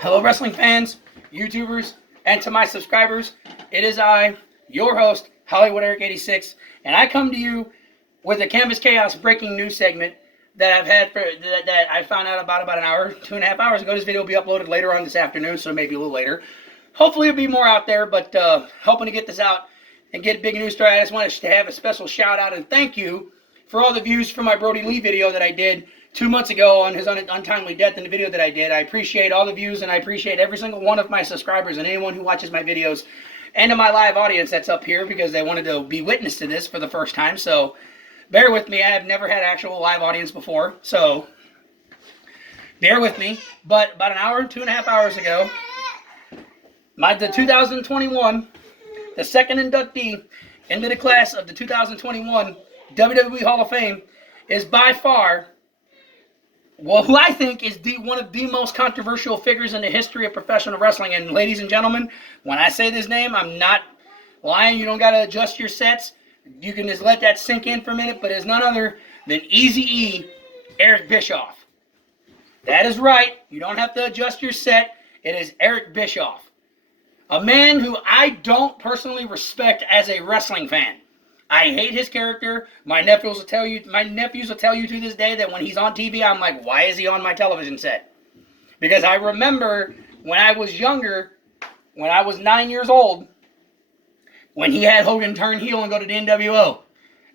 Hello, wrestling fans, YouTubers, and to my subscribers. It is I, your host, Hollywood Eric 86, and I come to you with a Canvas Chaos breaking news segment that that I found out about an hour, 2.5 hours ago. This video will be uploaded later on this afternoon, so maybe a little later. Hopefully, it'll be more out there, but hoping to get this out and get a big news story. I just wanted to have a special shout out and thank you for all the views for my Brody Lee video that I did 2 months ago on his untimely death in the video that I did. I appreciate all the views, and I appreciate every single one of my subscribers and anyone who watches my videos, and to my live audience that's up here because they wanted to be witness to this for the first time. So bear with me. I have never had actual live audience before, so bear with me. But about an hour, 2.5 hours ago, the 2021, the second inductee into the class of the 2021 WWE Hall of Fame is by far, well, who I think is one of the most controversial figures in the history of professional wrestling. And ladies and gentlemen, when I say this name, I'm not lying. You don't got to adjust your sets. You can just let that sink in for a minute. But it's none other than Eazy-E, Eric Bischoff. That is right. You don't have to adjust your set. It is Eric Bischoff. A man who I don't personally respect as a wrestling fan. I hate his character. My nephews will tell you to this day that when he's on TV, I'm like, why is he on my television set? Because I remember when I was younger, when I was 9 years old, when he had Hogan turn heel and go to the NWO.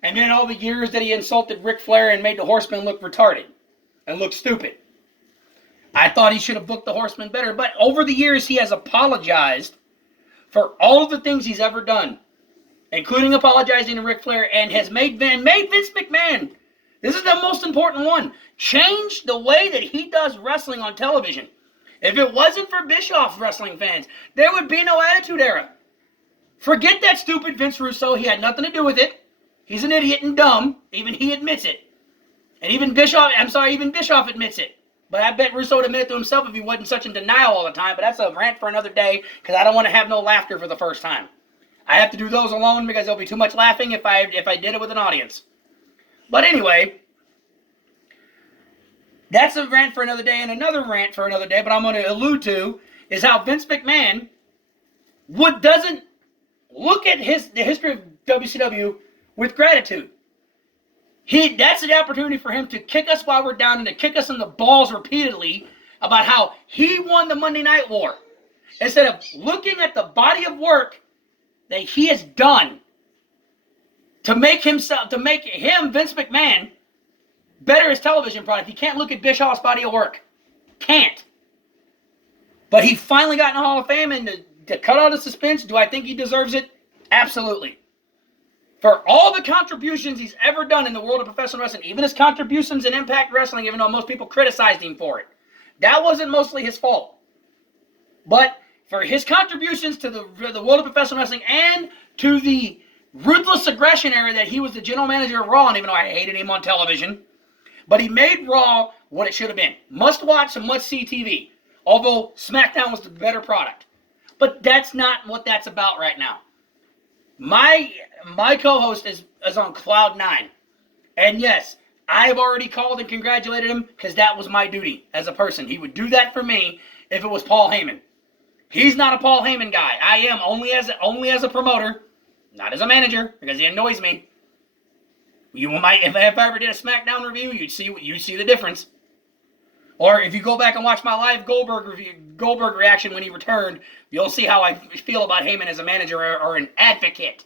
And then all the years that he insulted Ric Flair and made the Horseman look retarded and look stupid. I thought he should have booked the Horseman better. But over the years, he has apologized for all of the things he's ever done, including apologizing to Ric Flair, and has made Vince McMahon, this is the most important one, change the way that he does wrestling on television. If it wasn't for Bischoff, wrestling fans, there would be no Attitude Era. Forget that stupid Vince Russo. He had nothing to do with it. He's an idiot and dumb. Even he admits it. And even Bischoff admits it. But I bet Russo would admit it to himself if he wasn't such in denial all the time. But that's a rant for another day, because I don't want to have no laughter for the first time. I have to do those alone because there'll be too much laughing if I did it with an audience. But anyway, that's a rant for another day, and another rant for another day. But I'm going to allude to is how Vince McMahon doesn't look at the history of WCW with gratitude. That's the opportunity for him to kick us while we're down and to kick us in the balls repeatedly about how he won the Monday Night War, instead of looking at the body of work that he has done to make him, Vince McMahon, better his television product. He can't look at Bischoff's body of work. Can't. But he finally got in the Hall of Fame, and to cut out the suspense, do I think he deserves it? Absolutely. For all the contributions he's ever done in the world of professional wrestling, even his contributions in Impact Wrestling, even though most people criticized him for it, that wasn't mostly his fault. But for his contributions to the world of professional wrestling and to the ruthless aggression era that he was the general manager of Raw, and even though I hated him on television, but he made Raw what it should have been. Must watch and must see TV. Although SmackDown was the better product. But that's not what that's about right now. My co-host is on cloud 9. And yes, I've already called and congratulated him because that was my duty as a person. He would do that for me if it was Paul Heyman. He's not a Paul Heyman guy. I am only as a promoter, not as a manager, because he annoys me. If I ever did a SmackDown review, you'd see the difference. Or if you go back and watch my live Goldberg reaction when he returned, you'll see how I feel about Heyman as a manager or an advocate.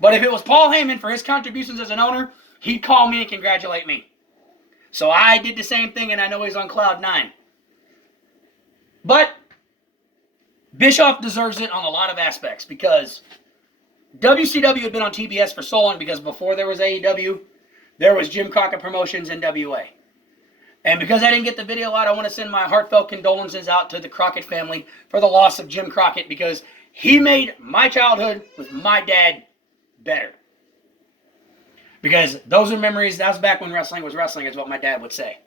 But if it was Paul Heyman for his contributions as an owner, he'd call me and congratulate me. So I did the same thing, and I know he's on cloud 9. But Bischoff deserves it on a lot of aspects, because WCW had been on TBS for so long, because before there was AEW, there was Jim Crockett Promotions and WA. And because I didn't get the video out, I want to send my heartfelt condolences out to the Crockett family for the loss of Jim Crockett, because he made my childhood with my dad better. Because those are memories. That was back when wrestling was wrestling, is what my dad would say.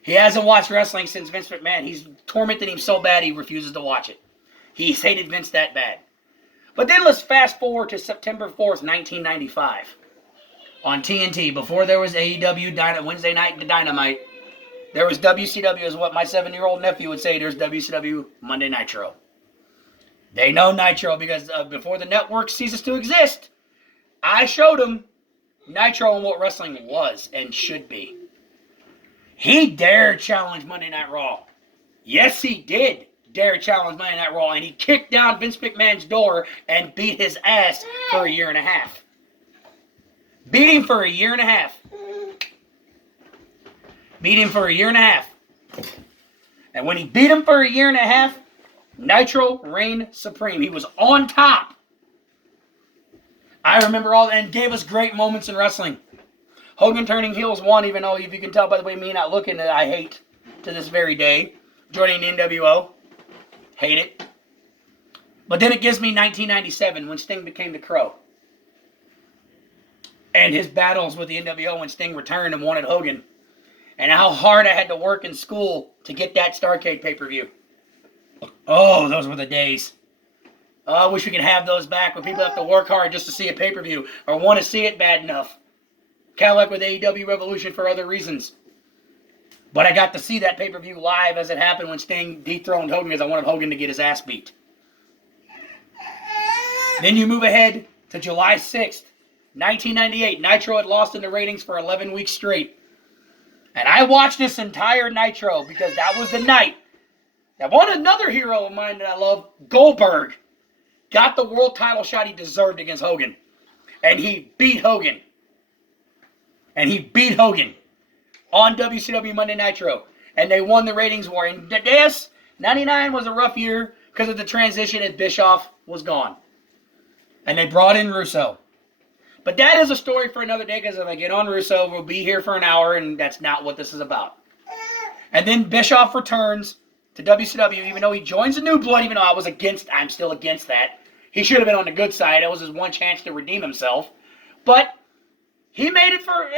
He hasn't watched wrestling since Vince McMahon. He's tormented him so bad he refuses to watch it. He's hated Vince that bad. But then let's fast forward to September 4th, 1995. on TNT, before there was AEW Wednesday Night Dynamite, there was WCW, is what my 7-year-old nephew would say. There's WCW Monday Nitro. They know Nitro because before the network ceases to exist, I showed him Nitro and what wrestling was and should be. He dared challenge Monday Night Raw. Yes, he did dare challenge Monday Night Raw, and he kicked down Vince McMahon's door and beat his ass for a year and a half. Beat him for a year and a half. Beat him for a year and a half. And when he beat him for a year and a half, Nitro reigned supreme. He was on top. I remember all, and gave us great moments in wrestling. Hogan turning heels won, even though, if you can tell by the way me not looking at it, I hate to this very day. Joining the NWO. Hate it. But then it gives me 1997 when Sting became the Crow. And his battles with the NWO when Sting returned and wanted Hogan. And how hard I had to work in school to get that Starrcade pay-per-view. Oh, those were the days. Oh, I wish we could have those back when people have to work hard just to see a pay-per-view or want to see it bad enough. Kind of like with AEW Revolution for other reasons. But I got to see that pay-per-view live as it happened when Sting dethroned Hogan because I wanted Hogan to get his ass beat. Then you move ahead to July 6th, 1998. Nitro had lost in the ratings for 11 weeks straight. And I watched this entire Nitro because that was the night that another hero of mine that I love, Goldberg, got the world title shot he deserved against Hogan. And he beat Hogan. And he beat Hogan on WCW Monday Nitro. And they won the ratings war. And yes, 99 was a rough year because of the transition as Bischoff was gone. And they brought in Russo. But that is a story for another day because if I get on Russo, we'll be here for an hour, and that's not what this is about. And then Bischoff returns to WCW, even though he joins the New Blood, even though I'm still against that. He should have been on the good side. It was his one chance to redeem himself. But he made it for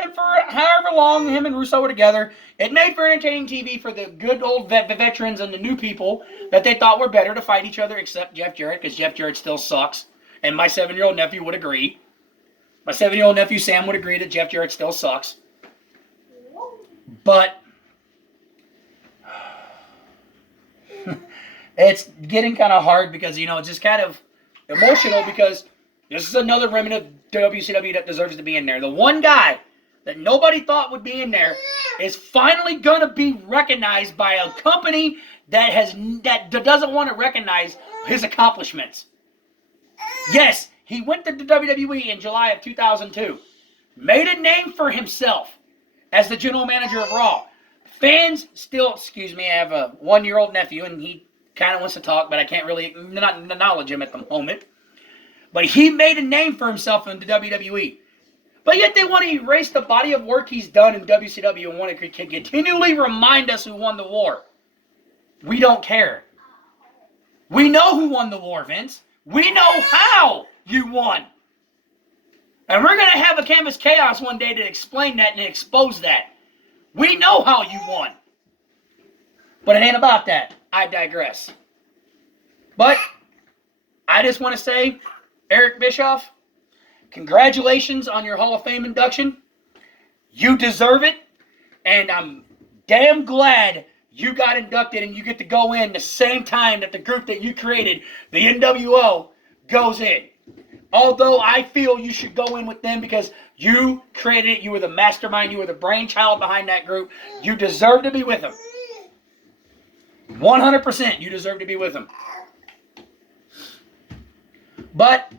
however long him and Russo were together. It made for entertaining TV for the good old veterans and the new people that they thought were better to fight each other, except Jeff Jarrett, because Jeff Jarrett still sucks. And my 7-year-old nephew would agree. My 7-year-old nephew Sam would agree that Jeff Jarrett still sucks. But it's getting kind of hard because, it's just kind of emotional because this is another remnant of WCW that deserves to be in there. The one guy that nobody thought would be in there is finally going to be recognized by a company that doesn't want to recognize his accomplishments. Yes, he went to the WWE in July of 2002. Made a name for himself as the general manager of Raw. Fans still, I have a 1-year-old nephew and he kind of wants to talk, but I can't really not acknowledge him at the moment. But he made a name for himself in the WWE. But yet they want to erase the body of work he's done in WCW and want to continually remind us who won the war. We don't care. We know who won the war, Vince. We know how you won. And we're going to have a Canvas Chaos one day to explain that and expose that. We know how you won. But it ain't about that. I digress. But I just want to say, Eric Bischoff, congratulations on your Hall of Fame induction. You deserve it. And I'm damn glad you got inducted and you get to go in the same time that the group that you created, the NWO, goes in. Although I feel you should go in with them because you created it, you were the mastermind, you were the brainchild behind that group. You deserve to be with them. 100% you deserve to be with them. But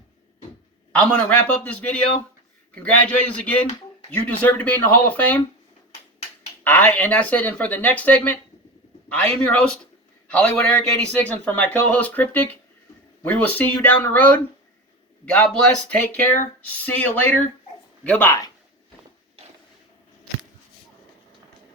I'm going to wrap up this video. Congratulations again. You deserve to be in the Hall of Fame. And for the next segment, I am your host, Hollywood Eric 86, and for my co-host Cryptic, we will see you down the road. God bless. Take care. See you later. Goodbye.